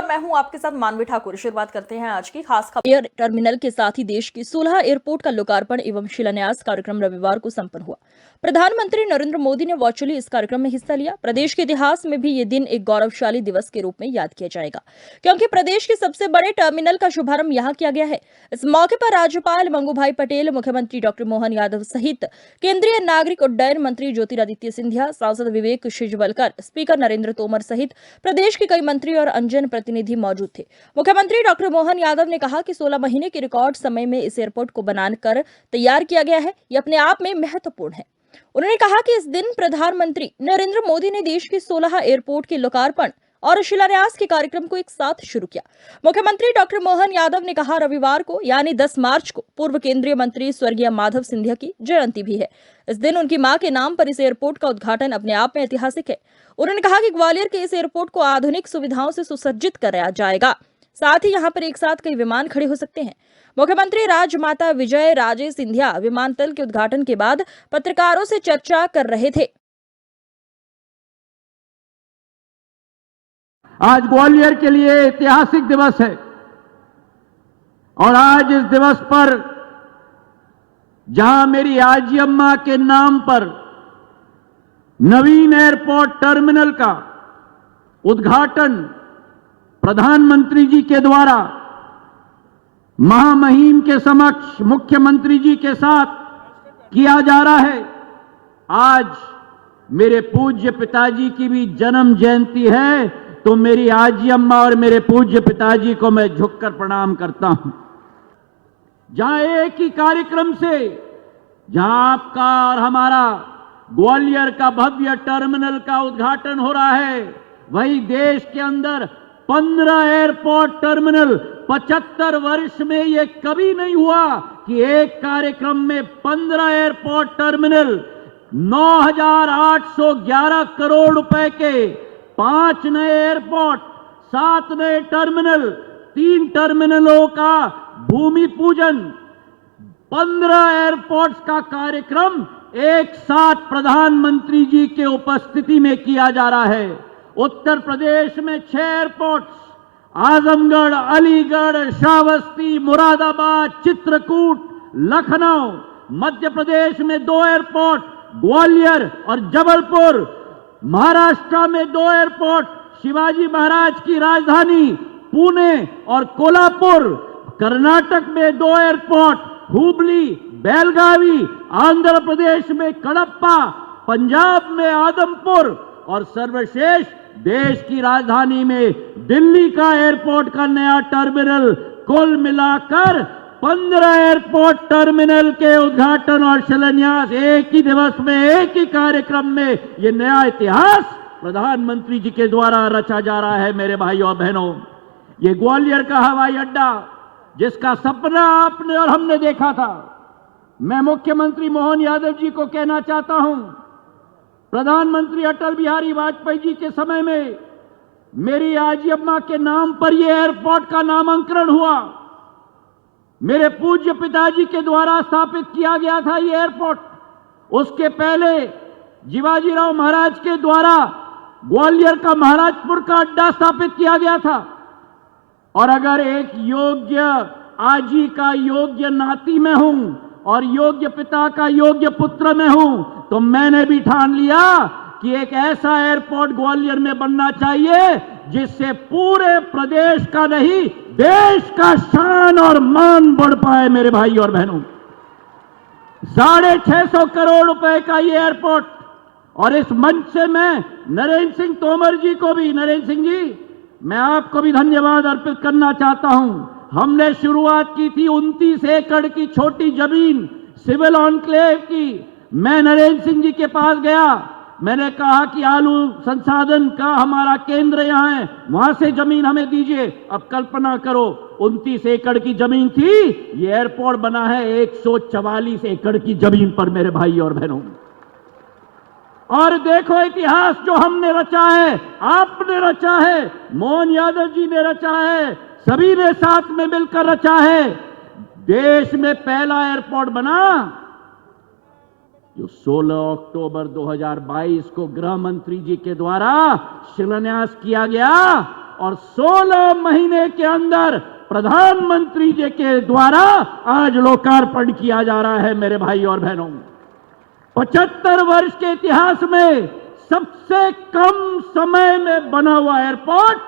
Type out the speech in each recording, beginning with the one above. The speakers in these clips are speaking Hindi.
और मैं हूं आपके साथ मानवी ठाकुर। शुरुआत करते हैं आज की खास खबर। एयर टर्मिनल के साथ ही देश की 16 एयरपोर्ट का लोकार्पण एवं शिलान्यास कार्यक्रम रविवार को संपन्न हुआ। प्रधानमंत्री नरेंद्र मोदी ने वर्चुअली इस कार्यक्रम में हिस्सा लिया। प्रदेश के इतिहास में भी ये दिन एक गौरवशाली दिवस के रूप में याद किया जाएगा, क्योंकि प्रदेश के सबसे बड़े टर्मिनल का शुभारंभ यहाँ किया गया है। इस मौके पर राज्यपाल मंगूभाई पटेल, मुख्यमंत्री डॉक्टर मोहन यादव सहित केंद्रीय नागरिक उड्डयन मंत्री ज्योतिरादित्य सिंधिया, सांसद विवेक शिजवलकर, स्पीकर नरेंद्र तोमर सहित प्रदेश के कई मंत्री और अंजन प्रतिनिधि मौजूद थे। मुख्यमंत्री डॉक्टर मोहन यादव ने कहा कि 16 महीने के रिकॉर्ड समय में इस एयरपोर्ट को बनाकर तैयार किया गया है, ये अपने आप में महत्वपूर्ण है। उन्होंने कहा कि इस दिन प्रधानमंत्री नरेंद्र मोदी ने देश के 16 एयरपोर्ट के लोकार्पण और शिलान्यास के कार्यक्रम को एक साथ शुरू किया। मुख्यमंत्री डॉक्टर मोहन यादव ने कहा, रविवार को यानी 10 मार्च को पूर्व केंद्रीय मंत्री स्वर्गीय माधव सिंधिया की जयंती भी है। इस दिन उनकी मां के नाम पर इस एयरपोर्ट का उद्घाटन अपने आप में ऐतिहासिक है। उन्होंने कहा कि ग्वालियर के इस एयरपोर्ट को आधुनिक सुविधाओं से सुसज्जित कराया जाएगा, साथ ही यहाँ पर एक साथ कई विमान खड़े हो सकते हैं। मुख्यमंत्री राजमाता विजय राजे सिंधिया विमानतल के उद्घाटन के बाद पत्रकारों से चर्चा कर रहे थे। आज ग्वालियर के लिए ऐतिहासिक दिवस है और आज इस दिवस पर जहां मेरी आजी अम्मा के नाम पर नवीन एयरपोर्ट टर्मिनल का उद्घाटन प्रधानमंत्री जी के द्वारा महामहिम के समक्ष मुख्यमंत्री जी के साथ किया जा रहा है। आज मेरे पूज्य पिताजी की भी जन्म जयंती है, तो मेरी आजी अम्मा और मेरे पूज्य पिताजी को मैं झुककर प्रणाम करता हूं। जहां एक ही कार्यक्रम से जहां आपका और हमारा ग्वालियर का भव्य टर्मिनल का उद्घाटन हो रहा है, वही देश के अंदर 15 एयरपोर्ट टर्मिनल 75 वर्ष में यह कभी नहीं हुआ कि एक कार्यक्रम में 15 एयरपोर्ट टर्मिनल 9,811 करोड़ रुपए के 5 नए एयरपोर्ट, 7 नए टर्मिनल, 3 टर्मिनलों का भूमि पूजन, 15 एयरपोर्ट्स का कार्यक्रम एक साथ प्रधानमंत्री जी के उपस्थिति में किया जा रहा है। उत्तर प्रदेश में 6 एयरपोर्ट्स, आजमगढ़, अलीगढ़, श्रावस्ती, मुरादाबाद, चित्रकूट, लखनऊ। मध्य प्रदेश में 2 एयरपोर्ट, ग्वालियर और जबलपुर। महाराष्ट्र में 2 एयरपोर्ट, शिवाजी महाराज की राजधानी पुणे और कोल्हापुर। कर्नाटक में 2 एयरपोर्ट, हुबली, बेलगावी। आंध्र प्रदेश में कडप्पा, पंजाब में आदमपुर और सर्वश्रेष्ठ देश की राजधानी में दिल्ली का एयरपोर्ट का नया टर्मिनल। कुल मिलाकर 15 एयरपोर्ट टर्मिनल के उद्घाटन और शिलान्यास एक ही दिवस में, एक ही कार्यक्रम में, यह नया इतिहास प्रधानमंत्री जी के द्वारा रचा जा रहा है। मेरे भाइयों और बहनों, ये ग्वालियर का हवाई अड्डा जिसका सपना आपने और हमने देखा था, मैं मुख्यमंत्री मोहन यादव जी को कहना चाहता हूं, प्रधानमंत्री अटल बिहारी वाजपेयी जी के समय में मेरी आजी अम्मा के नाम पर यह एयरपोर्ट का नामांकन हुआ। मेरे पूज्य पिताजी के द्वारा स्थापित किया गया था यह एयरपोर्ट। उसके पहले शिवाजीराव महाराज के द्वारा ग्वालियर का महाराजपुर का अड्डा स्थापित किया गया था। और अगर एक योग्य आजी का योग्य नाती मैं हूं और योग्य पिता का योग्य पुत्र मैं हूं, तो मैंने भी ठान लिया कि एक ऐसा एयरपोर्ट ग्वालियर में बनना चाहिए जिससे पूरे प्रदेश का नहीं, देश का शान और मान बढ़ पाए। मेरे भाई और बहनों, 650 करोड़ रुपए का ये एयरपोर्ट। और इस मंच से मैं नरेंद्र सिंह तोमर जी को भी, नरेंद्र सिंह जी, मैं आपको भी धन्यवाद अर्पित करना चाहता हूं। हमने शुरुआत की थी 29 एकड़ की छोटी जमीन सिविल एन्क्लेव की। मैं नरेंद्र सिंह जी के पास गया, मैंने कहा कि आलू संसाधन का हमारा केंद्र यहां है, वहां से जमीन हमें दीजिए। अब कल्पना करो, 29 एकड़ की जमीन थी, ये एयरपोर्ट बना है 144 एकड़ की जमीन पर। मेरे भाई और बहनों, और देखो इतिहास जो हमने रचा है, आपने रचा है, मोहन यादव जी ने रचा है, सभी ने साथ में मिलकर रचा है। देश में पहला एयरपोर्ट बना जो 16 अक्टूबर 2022 को गृह मंत्री जी के द्वारा शिलान्यास किया गया और 16 महीने के अंदर प्रधानमंत्री जी के द्वारा आज लोकार्पण किया जा रहा है। मेरे भाई और बहनों, 75 वर्ष के इतिहास में सबसे कम समय में बना हुआ एयरपोर्ट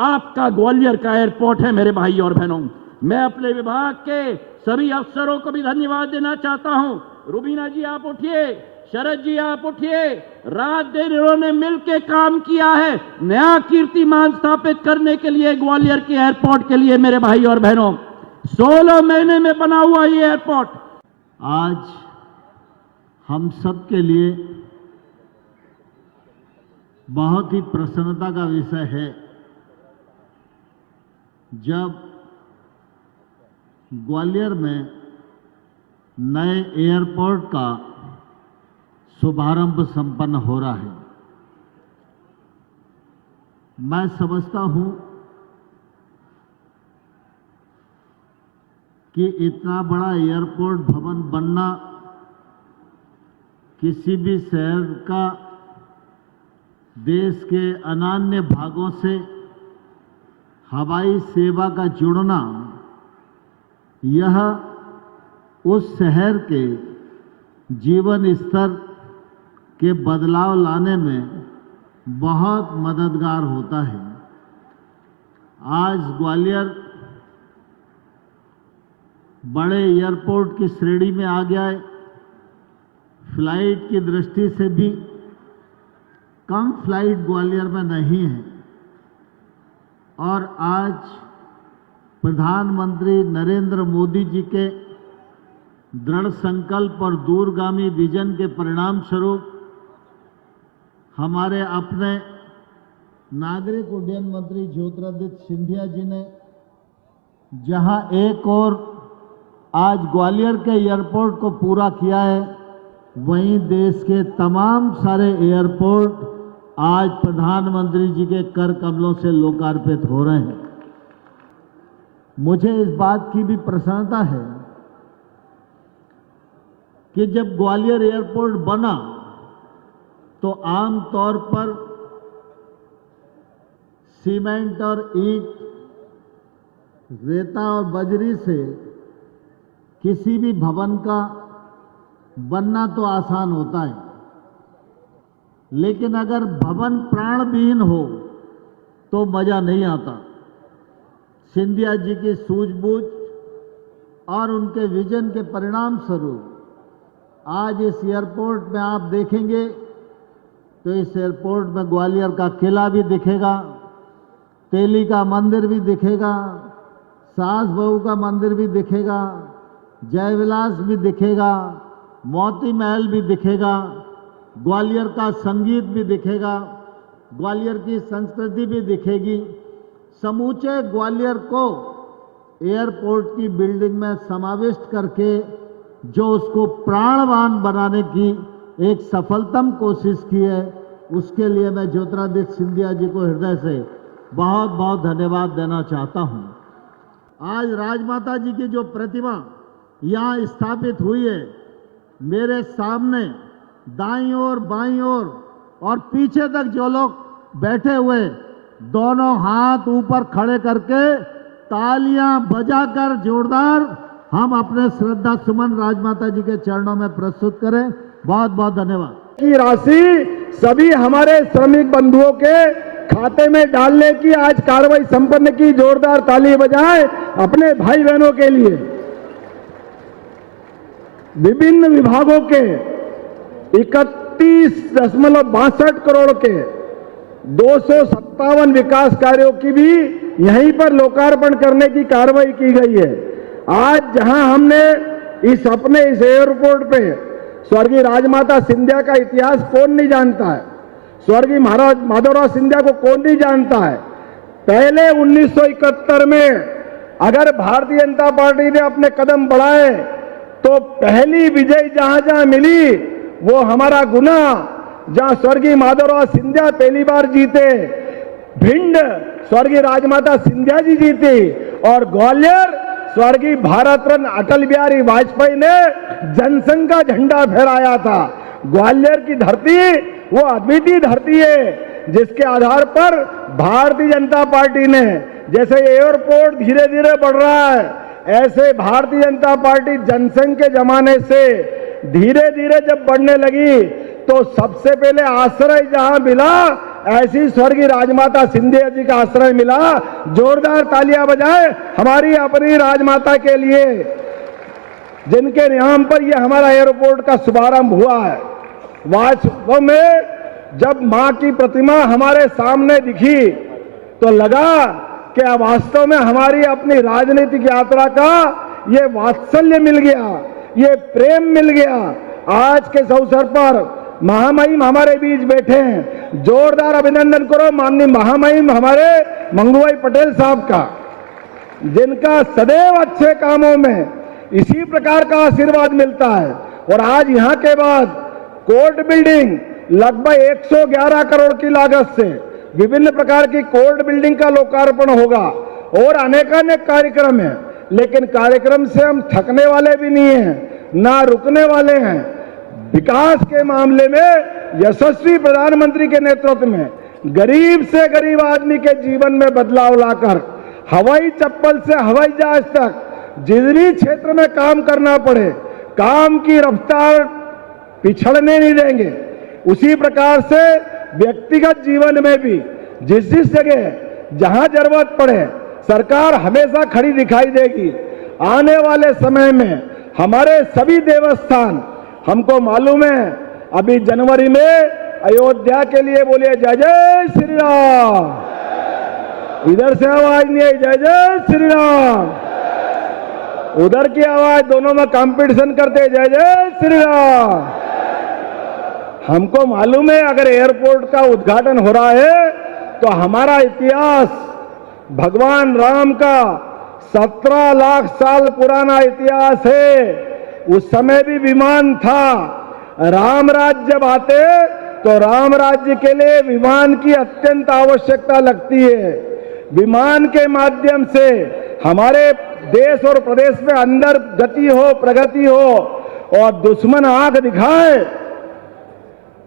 आपका ग्वालियर का एयरपोर्ट है। मेरे भाई और बहनों, मैं अपने विभाग के सभी अफसरों को भी धन्यवाद देना चाहता हूं। रुबीना जी आप उठिए, शरद जी आप उठिए, रात दिन इन्होंने मिलकर काम किया है नया कीर्तिमान स्थापित करने के लिए ग्वालियर के एयरपोर्ट के लिए। मेरे भाई और बहनों, 16 महीने में बना हुआ ये एयरपोर्ट आज हम सब के लिए बहुत ही प्रसन्नता का विषय है जब ग्वालियर में नए एयरपोर्ट का शुभारंभ संपन्न हो रहा है। मैं समझता हूं कि इतना बड़ा एयरपोर्ट भवन बनना किसी भी शहर का देश के अन्य भागों से हवाई सेवा का जुड़ना, यह उस शहर के जीवन स्तर के बदलाव लाने में बहुत मददगार होता है। आज ग्वालियर बड़े एयरपोर्ट की श्रेणी में आ गया है। फ्लाइट की दृष्टि से भी कम फ्लाइट ग्वालियर में नहीं है और आज प्रधानमंत्री नरेंद्र मोदी जी के दृढ़ संकल्प और दूरगामी विजन के परिणाम स्वरूप हमारे अपने नागरिक उड्डयन मंत्री ज्योतिरादित्य सिंधिया जी ने जहां एक और आज ग्वालियर के एयरपोर्ट को पूरा किया है, वहीं देश के तमाम सारे एयरपोर्ट आज प्रधानमंत्री जी के कर कमलों से लोकार्पित हो रहे हैं। मुझे इस बात की भी प्रसन्नता है कि जब ग्वालियर एयरपोर्ट बना तो आम तौर पर सीमेंट और ईंट, रेता और बजरी से किसी भी भवन का बनना तो आसान होता है, लेकिन अगर भवन प्राणविहीन हो तो मजा नहीं आता। सिंधिया जी की सूझबूझ और उनके विजन के परिणाम स्वरूप आज इस एयरपोर्ट में आप देखेंगे तो इस एयरपोर्ट में ग्वालियर का किला भी दिखेगा, तेली का मंदिर भी दिखेगा, सास बहू का मंदिर भी दिखेगा, जयविलास भी दिखेगा, मोती महल भी दिखेगा, ग्वालियर का संगीत भी दिखेगा, ग्वालियर की संस्कृति भी दिखेगी। समूचे ग्वालियर को एयरपोर्ट की बिल्डिंग में समाविष्ट करके जो उसको प्राणवान बनाने की एक सफलतम कोशिश की है, उसके लिए मैं ज्योतिरादित्य सिंधिया जी को हृदय से बहुत बहुत धन्यवाद देना चाहता हूं। आज राजमाता जी की जो प्रतिमा यहाँ स्थापित हुई है, मेरे सामने दाईं ओर बाईं ओर और पीछे तक जो लोग बैठे हुए दोनों हाथ ऊपर खड़े करके तालियां बजाकर जोरदार हम अपने श्रद्धा सुमन राजमाता जी के चरणों में प्रस्तुत करें। बहुत बहुत धन्यवाद। की राशि सभी हमारे श्रमिक बंधुओं के खाते में डालने की आज कार्रवाई संपन्न की। जोरदार ताली बजाएं अपने भाई बहनों के लिए। विभिन्न विभागों के 31.62 करोड़ के 257 विकास कार्यों की भी यहीं पर लोकार्पण करने की कार्रवाई की गई है। आज जहां हमने इस एयरपोर्ट पे स्वर्गीय राजमाता सिंधिया का इतिहास कौन नहीं जानता है, स्वर्गीय महाराज माधवराव सिंधिया को कौन नहीं जानता है। पहले 1971 में अगर भारतीय जनता पार्टी ने अपने कदम बढ़ाए तो पहली विजय जहां जहां मिली वो हमारा गुना, जहां स्वर्गीय माधवराव सिंधिया पहली बार जीते, भिंड स्वर्गीय राजमाता सिंधिया जी जीती और ग्वालियर स्वर्गीय भारत रत्न अटल बिहारी वाजपेयी ने जनसंघ का झंडा फहराया था। ग्वालियर की धरती वो अद्वितीय धरती है जिसके आधार पर भारतीय जनता पार्टी ने, जैसे एयरपोर्ट धीरे धीरे बढ़ रहा है, ऐसे भारतीय जनता पार्टी जनसंघ के जमाने से धीरे धीरे जब बढ़ने लगी तो सबसे पहले आश्रय जहां मिला, ऐसी स्वर्गीय राजमाता सिंधिया जी का आश्रय मिला। जोरदार तालियां बजाएं हमारी अपनी राजमाता के लिए, जिनके नाम पर यह हमारा एयरपोर्ट का शुभारंभ हुआ है। वास्तव में जब मां की प्रतिमा हमारे सामने दिखी तो लगा कि अब वास्तव में हमारी अपनी राजनीतिक यात्रा का ये वात्सल्य मिल गया, ये प्रेम मिल गया। आज के इस अवसर पर महामहिम हमारे बीच बैठे हैं, जोरदार अभिनंदन करो माननीय महामहिम हमारे मंगूभाई पटेल साहब का, जिनका सदैव अच्छे कामों में इसी प्रकार का आशीर्वाद मिलता है। और आज यहां के बाद कोर्ट बिल्डिंग लगभग 111 करोड़ की लागत से विभिन्न प्रकार की कोर्ट बिल्डिंग का लोकार्पण होगा और अनेकानेक कार्यक्रम है। लेकिन कार्यक्रम से हम थकने वाले भी नहीं हैं, ना रुकने वाले हैं। विकास के मामले में यशस्वी प्रधानमंत्री के नेतृत्व में गरीब से गरीब आदमी के जीवन में बदलाव लाकर हवाई चप्पल से हवाई जहाज तक जिस भी क्षेत्र में काम करना पड़े, काम की रफ्तार पिछड़ने नहीं देंगे। उसी प्रकार से व्यक्तिगत जीवन में भी जिस जिस जगह जहां जरूरत पड़े सरकार हमेशा खड़ी दिखाई देगी। आने वाले समय में हमारे सभी देवस्थान, हमको मालूम है अभी जनवरी में अयोध्या के लिए बोलिए जय जय श्री राम, इधर से आवाज नहीं आई जय जय श्री राम, उधर की आवाज, दोनों में कंपटीशन करते जय जय श्री राम। हमको मालूम है अगर एयरपोर्ट का उद्घाटन हो रहा है तो हमारा इतिहास भगवान राम का 17 लाख साल पुराना इतिहास है। उस समय भी विमान था। राम राज्य जब आते तो राम राज्य के लिए विमान की अत्यंत आवश्यकता लगती है। विमान के माध्यम से हमारे देश और प्रदेश में अंदर गति हो, प्रगति हो। और दुश्मन आंख दिखाए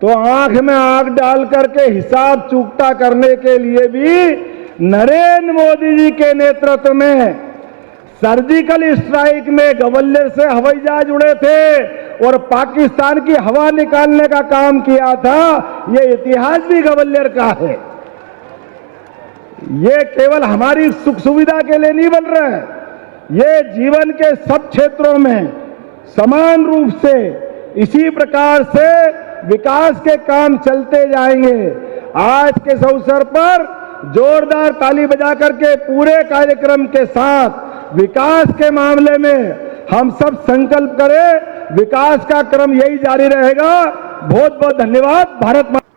तो आंख में आंख डाल करके हिसाब चुकता करने के लिए भी नरेंद्र मोदी जी के नेतृत्व में सर्जिकल स्ट्राइक में ग्वालियर से हवाई जहाज उड़े थे और पाकिस्तान की हवा निकालने का काम किया था। ये इतिहास भी ग्वालियर का है। ये केवल हमारी सुख सुविधा के लिए नहीं बन रहा है, ये जीवन के सब क्षेत्रों में समान रूप से इसी प्रकार से विकास के काम चलते जाएंगे। आज के इस अवसर पर जोरदार ताली बजा करके पूरे कार्यक्रम के साथ विकास के मामले में हम सब संकल्प करें। विकास का क्रम यही जारी रहेगा। बहुत बहुत धन्यवाद। भारत माता।